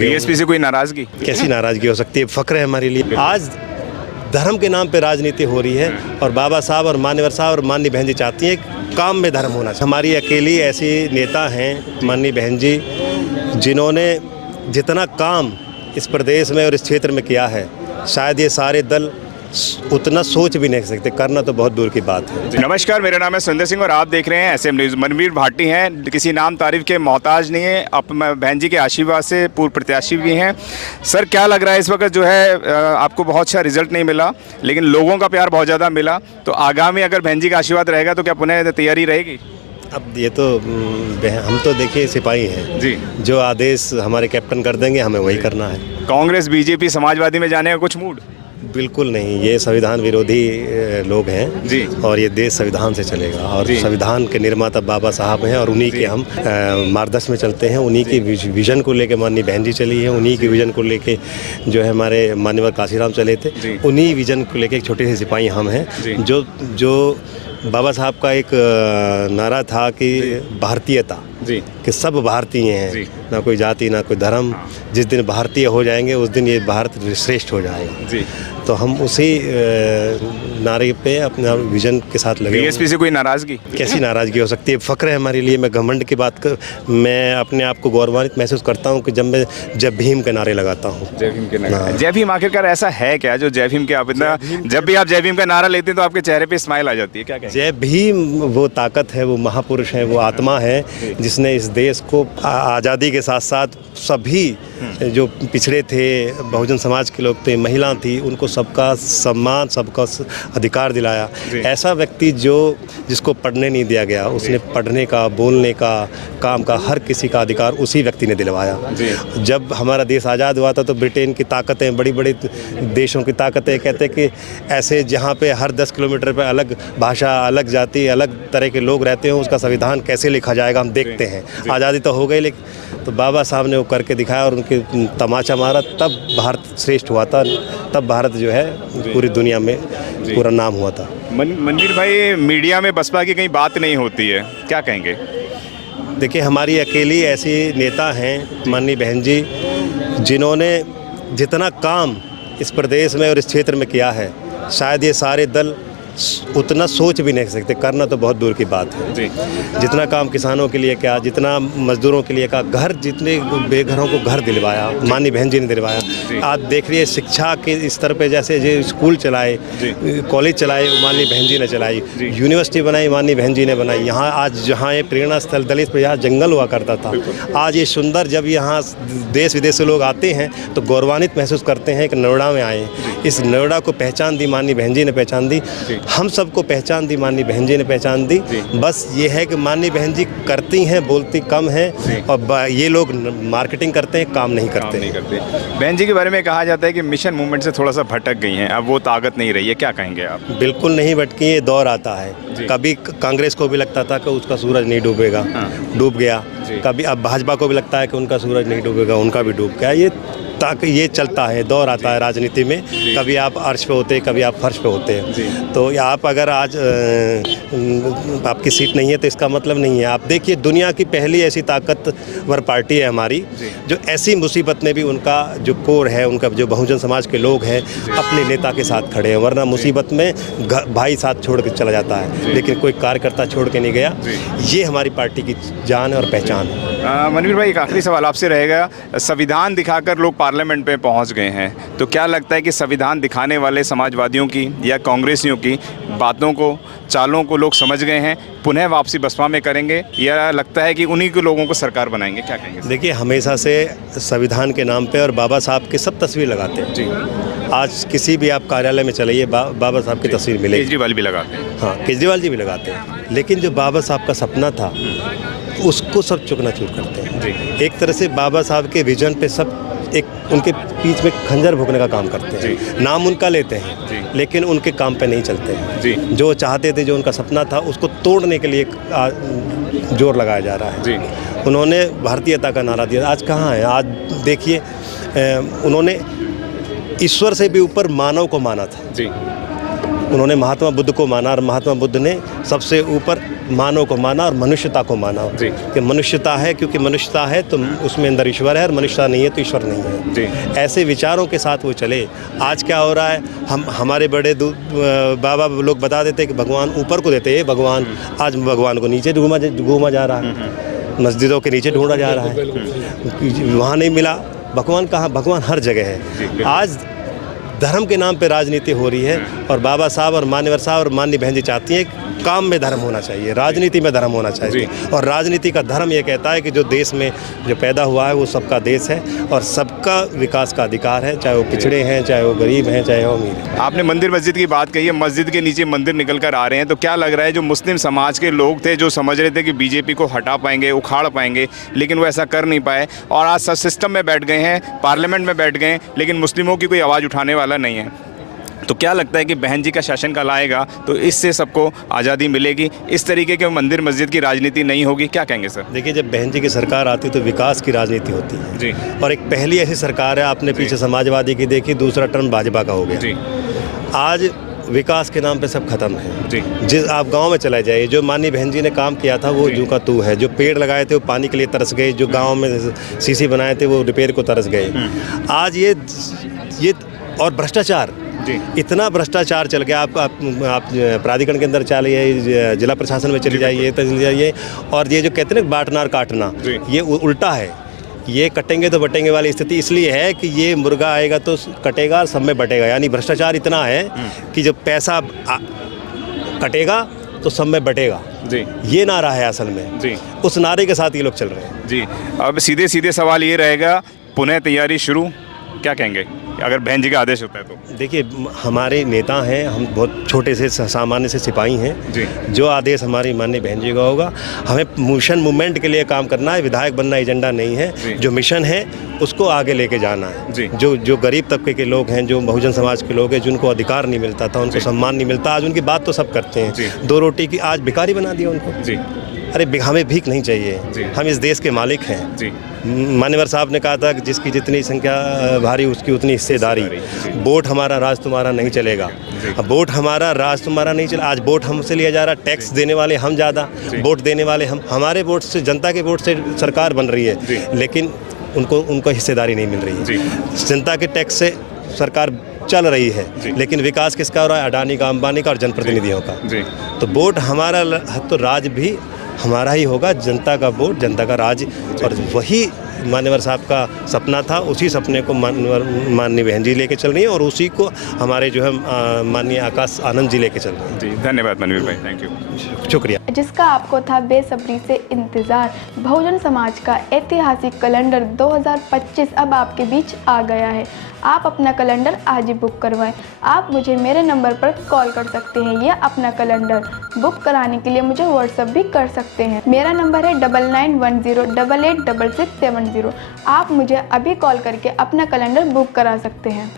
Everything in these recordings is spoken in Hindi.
बीएसपी से कोई नाराजगी? कैसी नाराजगी हो सकती है, फ़ख्र है हमारे लिए। आज धर्म के नाम पे राजनीति हो रही है और बाबा साहब और मान्यवर साहब और माननीय बहन जी चाहती हैं काम में धर्म होना चाहिए। हमारी अकेली ऐसी नेता हैं माननीय बहन जी, जिन्होंने जितना काम इस प्रदेश में और इस क्षेत्र में किया है, शायद ये सारे दल उतना सोच भी नहीं सकते, करना तो बहुत दूर की बात है। नमस्कार, मेरा नाम है सुंदर सिंह और आप देख रहे हैं एसएम न्यूज़। मनवीर भाटी हैं, किसी नाम तारीफ के मोहताज नहीं है, अब बहन जी के आशीर्वाद से पूर्व प्रत्याशी भी हैं। सर, क्या लग रहा है इस वक्त जो है आपको बहुत अच्छा रिजल्ट नहीं मिला, लेकिन लोगों का प्यार बहुत ज़्यादा मिला, तो आगामी अगर बहन जी का आशीर्वाद रहेगा तो क्या पुनः तैयारी रहेगी? अब ये तो हम तो देखिए सिपाही हैं जी, जो आदेश हमारे कैप्टन कर देंगे हमें वही करना है। कांग्रेस बीजेपी समाजवादी में जाने का कुछ मूड? बिल्कुल नहीं, ये संविधान विरोधी लोग हैं जी, और ये देश संविधान से चलेगा और संविधान के निर्माता बाबा साहब हैं और उन्हीं के हम मार्गदर्शन में चलते हैं। उन्हीं की विजन को लेकर माननीय बहन जी चली है, उन्हीं की विजन को लेके जो है हमारे मान्यवर काशीराम चले थे, उन्हीं विजन को लेके एक छोटे से सिपाही हम हैं। जो बाबा साहब का एक नारा था कि भारतीयता, कि सब भारतीय हैं, ना कोई जाति ना कोई धर्म। जिस दिन भारतीय हो जाएंगे उस दिन ये भारत श्रेष्ठ हो जाएगा। तो हम उसी नारे पे अपना विजन के साथ लगे। बीएसपी से कोई नाराजगी? कैसी नाराजगी हो सकती है, फ़ख्र है हमारे लिए। मैं घमंड की बात मैं अपने आप को गौरवान्वित महसूस करता हूँ कि जब मैं जय भीम के नारे लगाता हूँ। जय भीम के नारे? जय भीम आखिरकार ऐसा है क्या जो जय भीम के आप इतना, जब भी आप जय भीम का नारा लेते हैं तो आपके चेहरे पे स्माइल आ जाती है? क्या कहेंगे? जय भीम वो ताकत है, वो महापुरुष है, वो आत्मा है जिसने इस देश को आज़ादी के साथ साथ सभी जो पिछड़े थे, बहुजन समाज के लोग थे, महिला थी, उनको सबका सम्मान, सबका अधिकार दिलाया। ऐसा व्यक्ति जिसको पढ़ने नहीं दिया गया, उसने पढ़ने का, बोलने का, काम का, हर किसी का अधिकार उसी व्यक्ति ने दिलवाया। जब हमारा देश आज़ाद हुआ था तो ब्रिटेन की ताकतें, बड़ी बड़ी देशों की ताकतें कहते कि ऐसे जहाँ पे हर 10 किलोमीटर पर अलग भाषा, अलग जाति, अलग तरह के लोग रहते हैं, उसका संविधान कैसे लिखा जाएगा, हम देखते हैं। आज़ादी तो हो गई, लेकिन तो बाबा साहब ने वो करके दिखाया और उनके तमाचा मारा, तब भारत श्रेष्ठ हुआ था, तब भारत जो है पूरी दुनिया में पूरा नाम हुआ था। मनवीर भाई, मीडिया में बसपा की कहीं बात नहीं होती है, क्या कहेंगे? देखिए, हमारी अकेली ऐसी नेता हैं माननीय बहन जी, जिन्होंने जितना काम इस प्रदेश में और इस क्षेत्र में किया है, शायद ये सारे दल उतना सोच भी नहीं सकते, करना तो बहुत दूर की बात है। जितना काम किसानों के लिए किया, जितना मजदूरों के लिए का, घर, जितने बेघरों को घर दिलवाया माननीय बहन जी ने दिलवाया। आज देख रही है शिक्षा के स्तर पे, जैसे जो स्कूल चलाए, कॉलेज चलाए माननीय बहन जी ने चलाई, यूनिवर्सिटी बनाई माननीय बहन जी ने बनाई। यहाँ आज जहाँ ये प्रेरणा स्थल दलित पर यहाँ जंगल हुआ करता था, आज ये सुंदर, जब यहाँ देश विदेश से लोग आते हैं तो गौरवान्वित महसूस करते हैं कि नोएडा में आए। इस नोएडा को पहचान दी माननीय बहन जी ने, पहचान दी, हम सबको पहचान दी माननीय बहन जी ने, पहचान दी। बस ये है कि माननीय बहन जी करती हैं, बोलती कम हैं और ये लोग मार्केटिंग करते हैं, काम नहीं करते। बहन जी के बारे में कहा जाता है कि मिशन मूवमेंट से थोड़ा सा भटक गई हैं, अब वो ताकत नहीं रही है, क्या कहेंगे आप? बिल्कुल नहीं भटकी, ये दौर आता है। कभी कांग्रेस को भी लगता था कि उसका सूरज नहीं डूबेगा, डूब गया। कभी अब भाजपा को भी लगता है कि उनका सूरज नहीं डूबेगा, उनका भी डूब गया। ये चलता है, दौर आता है राजनीति में। कभी आप अर्श पे होते हैं, कभी आप फर्श पे होते हैं। तो आप अगर आज आपकी सीट नहीं है तो इसका मतलब नहीं है। आप देखिए, दुनिया की पहली ऐसी ताकतवर पार्टी है हमारी, जो ऐसी मुसीबत में भी उनका जो कोर है, उनका जो बहुजन समाज के लोग हैं, अपने नेता के साथ खड़े हैं। वरना मुसीबत में भाई साथ छोड़ के चला जाता है, लेकिन कोई कार्यकर्ता छोड़ के नहीं गया। ये हमारी पार्टी की जान और पहचान है। मनवीर भाई, एक आखिरी सवाल आपसे रहेगा। संविधान दिखाकर लोग पार्लियामेंट में पहुंच गए हैं, तो क्या लगता है कि संविधान दिखाने वाले समाजवादियों की या कांग्रेसियों की बातों को, चालों को लोग समझ गए हैं, पुनः वापसी बसपा में करेंगे, या लगता है कि उन्हीं के लोगों को सरकार बनाएंगे? क्या कहेंगे? देखिए, हमेशा से संविधान के नाम पे और बाबा साहब की सब तस्वीर लगाते हैं। आज किसी भी आप कार्यालय में चलिए, बाबा साहब की तस्वीर मिलेगी। केजरीवाल भी लगाते हैं। हाँ, केजरीवाल जी भी लगाते हैं। लेकिन जो बाबा साहब का सपना था, उसको सब चुकनाचूर करते हैं। एक तरह से बाबा साहब के विजन पे सब एक उनके बीच में खंजर भोंकने का काम करते हैं। नाम उनका लेते हैं, लेकिन उनके काम पे नहीं चलते हैं। जो चाहते थे, जो उनका सपना था, उसको तोड़ने के लिए जोर लगाया जा रहा है। उन्होंने भारतीयता का नारा दिया, आज कहाँ है? आज देखिए, उन्होंने ईश्वर से भी ऊपर मानव को माना था। उन्होंने महात्मा बुद्ध को माना और महात्मा बुद्ध ने सबसे ऊपर मानव को माना और मनुष्यता को माना जी। कि मनुष्यता है, क्योंकि मनुष्यता है तो उसमें अंदर ईश्वर है और मनुष्यता नहीं है तो ईश्वर नहीं है जी। ऐसे विचारों के साथ वो चले। आज क्या हो रहा है, हमारे बड़े बाबा लोग बता देते कि भगवान ऊपर को देते हैं भगवान, आज भगवान को नीचे घूमा जा रहा है, मस्जिदों के नीचे ढूंढा जा रहा है, वहाँ नहीं मिला। भगवान कहाँ? भगवान हर जगह है। आज धर्म के नाम पे राजनीति हो रही है और बाबा साहब और मान्यवर साहब और माननीय बहन जी चाहती हैं काम में धर्म होना चाहिए, राजनीति में धर्म होना चाहिए। और राजनीति का धर्म ये कहता है कि जो देश में जो पैदा हुआ है वो सबका देश है और सबका विकास का अधिकार है, चाहे वो पिछड़े हैं, चाहे वो गरीब हैं, चाहे वो अमीर हैं। आपने मंदिर मस्जिद की बात कही है, मस्जिद के नीचे मंदिर निकल कर आ रहे हैं, तो क्या लग रहा है जो मुस्लिम समाज के लोग थे जो समझ रहे थे कि बीजेपी को हटा पाएंगे, उखाड़ पाएंगे, लेकिन वो ऐसा कर नहीं पाए और आज सब सिस्टम में बैठ गए हैं, पार्लियामेंट में बैठ गए, लेकिन मुस्लिमों की कोई आवाज़ उठाने वाला नहीं है। तो क्या लगता है कि बहन जी का शासन काल आएगा तो इससे सबको आज़ादी मिलेगी, इस तरीके के मंदिर मस्जिद की राजनीति नहीं होगी? क्या कहेंगे सर? देखिए, जब बहन जी की सरकार आती है तो विकास की राजनीति होती है जी। और एक पहली ऐसी सरकार है, आपने पीछे समाजवादी की देखी, दूसरा टर्म भाजपा का हो गया जी। आज विकास के नाम पे सब खत्म है जी। जिस आप गांव में चला जाइए, जो माननीय बहन जी ने काम किया था वो जू का तू है। जो पेड़ लगाए थे वो पानी के लिए तरस गए, जो गांव में सीसी बनाए थे वो रिपेयर को तरस गए। आज ये और भ्रष्टाचार, इतना भ्रष्टाचार चल गया। आप प्राधिकरण के अंदर चलिए, जिला प्रशासन में चले जाइए, चले जाइए, और ये जो कहते हैं ना बांटना और काटना, ये उल्टा है। ये कटेंगे तो बटेंगे वाली स्थिति इसलिए है कि ये मुर्गा आएगा तो कटेगा और सब में बटेगा, यानी भ्रष्टाचार इतना है कि जब पैसा कटेगा तो सब में बटेगा जी। ये नारा है असल में जी। उस नारे के साथ ये लोग चल रहे हैं जी। अब सीधे सीधे सवाल ये रहेगा, पुनः तैयारी शुरू, क्या कहेंगे अगर बहन जी का आदेश होता है तो? देखिए, हमारे नेता हैं, हम बहुत छोटे से सामान्य से सिपाही हैं जी। जो आदेश हमारी माननीय बहन जी का होगा, हमें मिशन मूवमेंट के लिए काम करना है, विधायक बनना एजेंडा नहीं है। जो मिशन है उसको आगे लेके जाना है। जी। जो गरीब तबके के लोग हैं, जो बहुजन समाज के लोग हैं, जिनको अधिकार नहीं मिलता था, उनको सम्मान नहीं मिलता, आज उनकी बात तो सब करते हैं। 2 रोटी की आज भिखारी बना दिया उनको। जी। अरे हमें भीख नहीं चाहिए, हम इस देश के मालिक हैं। जी। मान्यवर साहब ने कहा था कि जिसकी जितनी संख्या भारी उसकी उतनी हिस्सेदारी। वोट हमारा राज तुम्हारा नहीं चलेगा। अब वोट हमारा राज तुम्हारा नहीं चला, आज वोट हमसे लिया जा रहा, टैक्स देने वाले हम ज़्यादा, वोट देने वाले हम, हमारे वोट से, जनता के वोट से सरकार बन रही है, लेकिन उनको हिस्सेदारी नहीं मिल रही है। जनता के टैक्स से सरकार चल रही है, लेकिन विकास किसका हो रहा है? अडानी का, अंबानी का और जनप्रतिनिधियों का। तो वोट हमारा तो राज भी हमारा ही होगा, जनता का वोट, जनता का राज। और वही मान्यवर साहब का सपना था, उसी सपने को माननीय बहन जी लेके चल रही है और उसी को हमारे जो है माननीय आकाश आनंद जी लेके चल रहे हैं। जी, धन्यवाद मनवीर भाई, थैंक यू, शुक्रिया। जिसका आपको था बेसब्री से इंतज़ार, बहुजन समाज का ऐतिहासिक कैलेंडर 2025 अब आपके बीच आ गया है। आप अपना कैलेंडर आज ही बुक करवाएं। आप मुझे मेरे नंबर पर कॉल कर सकते हैं या अपना कैलेंडर बुक कराने के लिए मुझे व्हाट्सएप भी कर सकते हैं। मेरा नंबर है 9910886670। आप मुझे अभी कॉल करके अपना कैलेंडर बुक करा सकते हैं।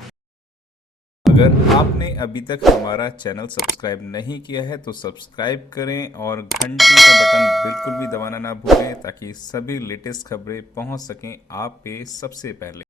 अगर आपने अभी तक हमारा चैनल सब्सक्राइब नहीं किया है तो सब्सक्राइब करें और घंटी का बटन बिल्कुल भी दबाना ना भूलें ताकि सभी लेटेस्ट खबरें पहुंच सकें आप पे सबसे पहले।